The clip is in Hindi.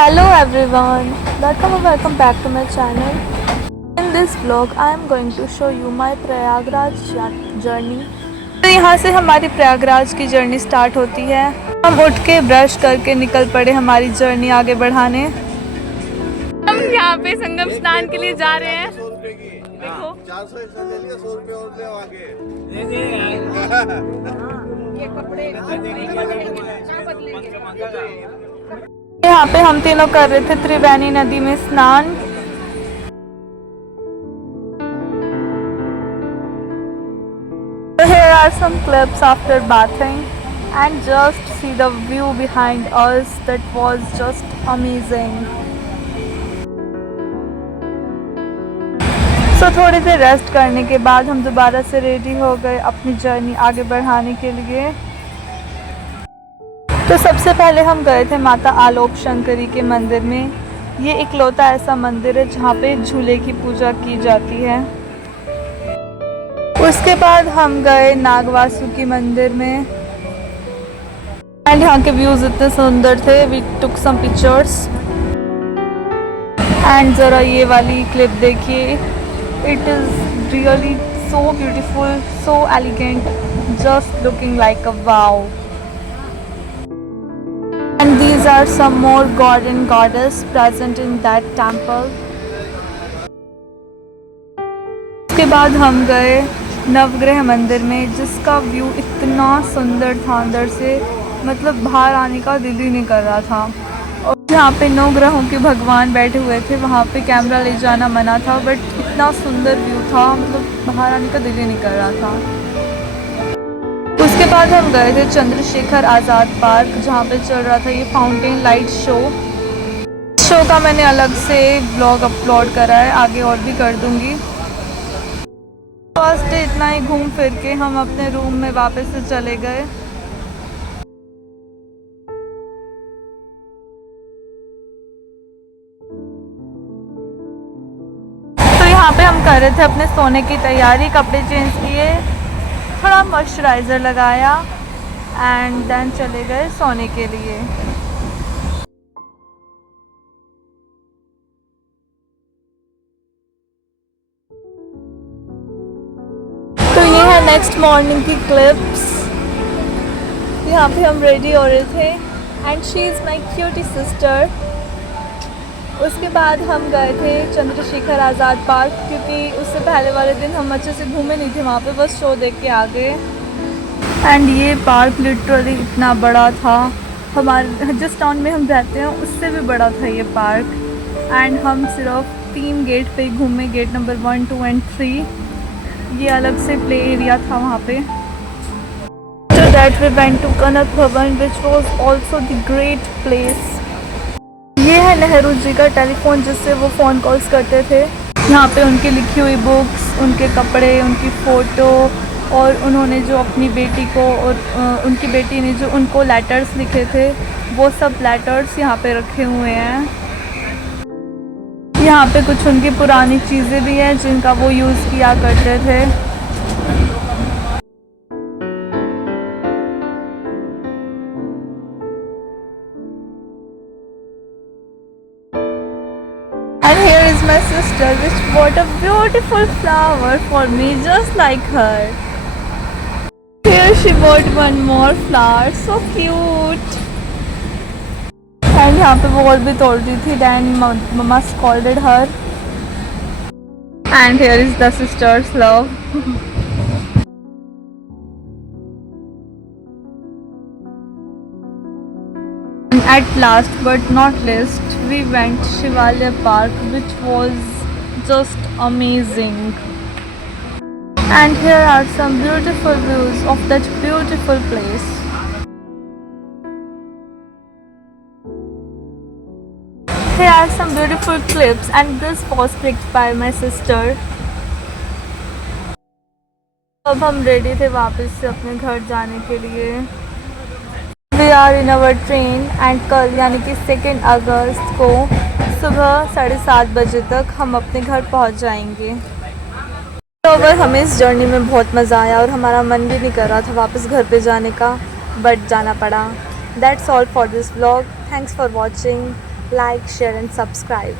Hello everyone, welcome back to my channel. In this vlog, I am going to show you my Prayagraj journey. तो यहाँ से हमारी प्रयागराज की जर्नी स्टार्ट होती है। हम उठ के ब्रश करके निकल पड़े हमारी जर्नी आगे बढ़ाने। हम यहाँ पे संगम स्नान के लिए जा रहे हैं। देखो 400 ले लिया, 100 रुपये और ले आगे। ये कपड़े यहाँ पे हम तीनों कर रहे थे त्रिवेणी नदी में स्नान। So here are some clips after bathing and just see the view behind us, that was just amazing. So थोड़ी देर रेस्ट करने के बाद हम दोबारा से रेडी हो गए अपनी जर्नी आगे बढ़ाने के लिए। तो सबसे पहले हम गए थे माता आलोक शंकरी के मंदिर में। ये इकलौता ऐसा मंदिर है जहाँ पे झूले की पूजा की जाती है। उसके बाद हम गए नागवासुकी मंदिर में एंड यहाँ के व्यूज इतने सुंदर थे। We took some pictures and ज़रा ये वाली क्लिप देखिए, it is really so beautiful, so elegant, just looking like a wow. And these are some more god and goddess present in that temple. उसके बाद हम गए नवग्रह मंदिर में, जिसका व्यू इतना सुंदर था अंदर से, मतलब बाहर आने का दिल ही नहीं कर रहा था। और जहाँ पे 9 ग्रहों के भगवान बैठे हुए थे वहाँ पे कैमरा ले जाना मना था, बट इतना सुंदर व्यू था, मतलब बाहर आने का दिल ही नहीं कर रहा था। उसके बाद हम गए थे चंद्रशेखर आज़ाद पार्क, जहाँ पे चल रहा था ये फाउंटेन लाइट शो का मैंने अलग से ब्लॉग अपलोड करा है, आगे और भी कर दूंगी। फर्स्ट डे इतना ही घूम फिर के हम अपने रूम में वापस से चले गए। तो यहाँ पे हम कर रहे थे अपने सोने की तैयारी, कपड़े चेंज किए, थोड़ा मॉइस्चराइज़र लगाया एंड देन चले गए सोने के लिए। तो ये है नेक्स्ट मॉर्निंग की क्लिप्स। यहाँ पे हम रेडी हो रहे थे and she is my cutie sister. उसके बाद हम गए थे चंद्रशेखर आज़ाद पार्क, क्योंकि उससे पहले वाले दिन हम अच्छे से घूमे नहीं थे वहाँ पे, बस शो देख के आ गए। एंड ये पार्क लिटरली इतना बड़ा था, हमारे जिस टाउन में हम रहते हैं उससे भी बड़ा था ये पार्क। एंड हम सिर्फ 3 गेट पे घूमे, गेट नंबर 1, 2 एंड 3। ये अलग से प्ले एरिया था वहाँ पे। तो दैट वी वेंट टू कनक भवन which was also the great place. ये है नेहरू जी का टेलीफोन, जिससे वो फ़ोन कॉल्स करते थे। यहाँ पे उनकी लिखी हुई बुक्स, उनके कपड़े, उनकी फ़ोटो, और उन्होंने जो अपनी बेटी को और उनकी बेटी ने जो उनको लेटर्स लिखे थे, वो सब लेटर्स यहाँ पे रखे हुए हैं। यहाँ पे कुछ उनकी पुरानी चीज़ें भी हैं जिनका वो यूज़ किया करते थे। And here is my sister, which bought a beautiful flower for me, just like her. Here she bought one more flower, so cute. And यहाँ पे वो और भी तोड़ रही थी, then mama scolded her. And here is the sister's love. At last but not least, we went Shivalya Park, which was just amazing. And here are some beautiful views of that beautiful place. Here are some beautiful clips, and this was clicked by my sister. अब हम रेडी थे वापस से अपने घर जाने के लिए। We are in our train and कल यानी कि 2 अगस्त को सुबह 7:30 बजे तक हम अपने घर पहुंच जाएंगे। तो हमें इस जर्नी में बहुत मज़ा आया और हमारा मन भी नहीं कर रहा था वापस घर पे जाने का, बट जाना पड़ा। That's all for this vlog. Thanks for watching. like, share and subscribe.